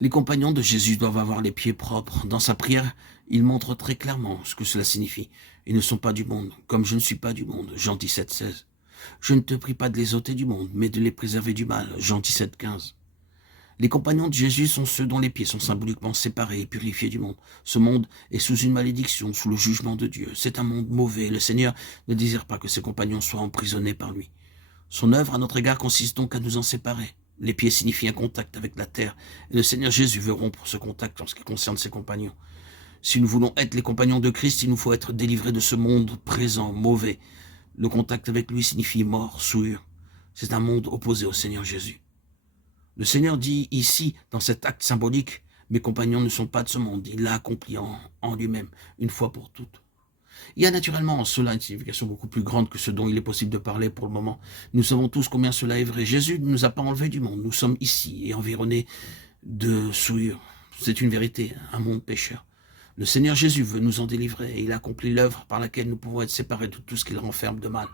Les compagnons de Jésus doivent avoir les pieds propres. Dans sa prière, il montre très clairement ce que cela signifie. Ils ne sont pas du monde, comme je ne suis pas du monde. Jean 17, 16. Je ne te prie pas de les ôter du monde, mais de les préserver du mal. Jean 17, 15. Les compagnons de Jésus sont ceux dont les pieds sont symboliquement séparés et purifiés du monde. Ce monde est sous une malédiction, sous le jugement de Dieu. C'est un monde mauvais. Le Seigneur ne désire pas que ses compagnons soient emprisonnés par lui. Son œuvre à notre égard consiste donc à nous en séparer. Les pieds signifient un contact avec la terre, et le Seigneur Jésus veut rompre ce contact en ce qui concerne ses compagnons. Si nous voulons être les compagnons de Christ, il nous faut être délivrés de ce monde présent, mauvais. Le contact avec lui signifie mort, souillure. C'est un monde opposé au Seigneur Jésus. Le Seigneur dit ici, dans cet acte symbolique, mes compagnons ne sont pas de ce monde. Il l'a accompli en lui-même, une fois pour toutes. Il y a naturellement en cela une signification beaucoup plus grande que ce dont il est possible de parler pour le moment. Nous savons tous combien cela est vrai. Jésus ne nous a pas enlevés du monde. Nous sommes ici et environnés de souillure. C'est une vérité, un monde pécheur. Le Seigneur Jésus veut nous en délivrer et il a accompli l'œuvre par laquelle nous pouvons être séparés de tout ce qu'il renferme de mal.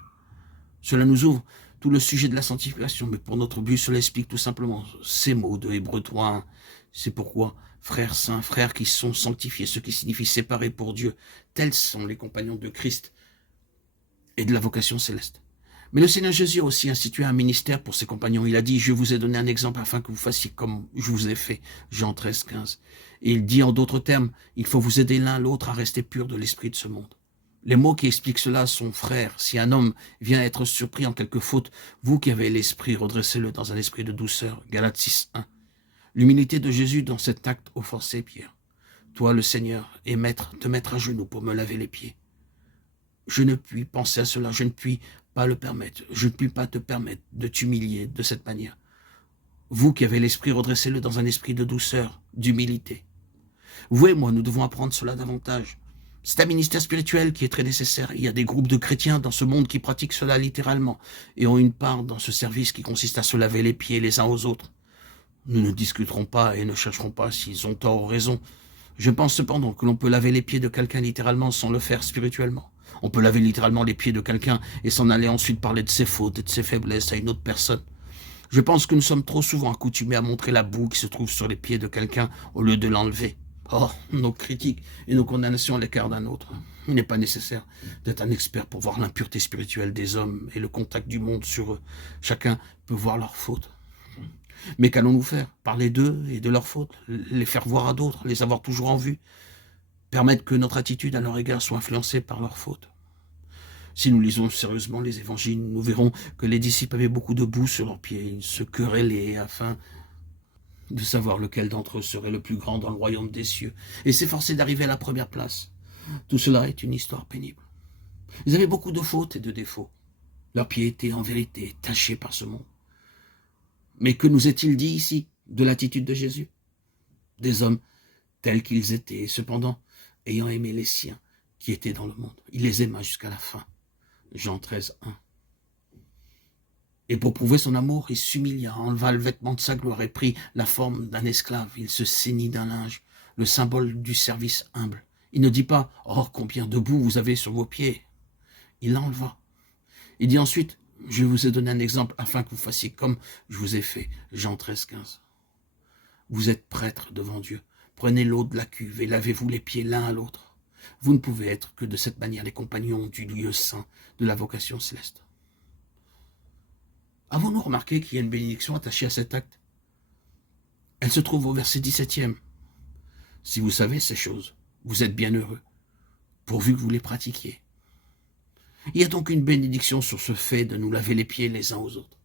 Cela nous ouvre tout le sujet de la sanctification, mais pour notre but, cela explique tout simplement ces mots de Hébreux 3:1. C'est pourquoi, frères saints, frères qui sont sanctifiés, ce qui signifie séparés pour Dieu, tels sont les compagnons de Christ et de la vocation céleste. Mais le Seigneur Jésus a aussi institué un ministère pour ses compagnons. Il a dit, je vous ai donné un exemple afin que vous fassiez comme je vous ai fait. Jean 13, 15. Et il dit en d'autres termes, il faut vous aider l'un l'autre à rester purs de l'esprit de ce monde. Les mots qui expliquent cela sont frères. Si un homme vient être surpris en quelque faute, vous qui avez l'esprit, redressez-le dans un esprit de douceur. Galates 6, 1. L'humilité de Jésus dans cet acte au forcé Pierre. Toi, le Seigneur, est maître, te mettre à genoux pour me laver les pieds. Je ne puis penser à cela, je ne puis pas le permettre. Je ne puis pas te permettre de t'humilier de cette manière. Vous qui avez l'esprit, redressez-le dans un esprit de douceur, d'humilité. Vous et moi, nous devons apprendre cela davantage. C'est un ministère spirituel qui est très nécessaire. Il y a des groupes de chrétiens dans ce monde qui pratiquent cela littéralement et ont une part dans ce service qui consiste à se laver les pieds les uns aux autres. Nous ne discuterons pas et ne chercherons pas s'ils ont tort ou raison. Je pense cependant que l'on peut laver les pieds de quelqu'un littéralement sans le faire spirituellement. On peut laver littéralement les pieds de quelqu'un et s'en aller ensuite parler de ses fautes et de ses faiblesses à une autre personne. Je pense que nous sommes trop souvent accoutumés à montrer la boue qui se trouve sur les pieds de quelqu'un au lieu de l'enlever. Oh, nos critiques et nos condamnations à l'écart d'un autre. Il n'est pas nécessaire d'être un expert pour voir l'impureté spirituelle des hommes et le contact du monde sur eux. Chacun peut voir leurs fautes. Mais qu'allons-nous faire? Parler d'eux et de leurs fautes? Les faire voir à d'autres? Les avoir toujours en vue? Permettre que notre attitude à leur égard soit influencée par leurs fautes? Si nous lisons sérieusement les évangiles, nous verrons que les disciples avaient beaucoup de boue sur leurs pieds. Ils se querellaient afin de savoir lequel d'entre eux serait le plus grand dans le royaume des cieux, et s'efforcer d'arriver à la première place. Tout cela est une histoire pénible. Ils avaient beaucoup de fautes et de défauts. Leurs pieds étaient en vérité tachés par ce monde. Mais que nous est-il dit ici de l'attitude de Jésus? Des hommes tels qu'ils étaient, et cependant ayant aimé les siens qui étaient dans le monde. Il les aima jusqu'à la fin. Jean 13, 1. Et pour prouver son amour, il s'humilia, enleva le vêtement de sa gloire et prit la forme d'un esclave. Il se ceignit d'un linge, le symbole du service humble. Il ne dit pas « Oh, combien de boue vous avez sur vos pieds !» Il l'enleva. Il dit ensuite « Je vous ai donné un exemple afin que vous fassiez comme je vous ai fait. » Jean 13, 15. Vous êtes prêtres devant Dieu. Prenez l'eau de la cuve et lavez-vous les pieds l'un à l'autre. Vous ne pouvez être que de cette manière les compagnons du lieu saint de la vocation céleste. Avons-nous remarqué qu'il y a une bénédiction attachée à cet acte? Elle se trouve au verset 17e. Si vous savez ces choses, vous êtes bien heureux, pourvu que vous les pratiquiez. Il y a donc une bénédiction sur ce fait de nous laver les pieds les uns aux autres.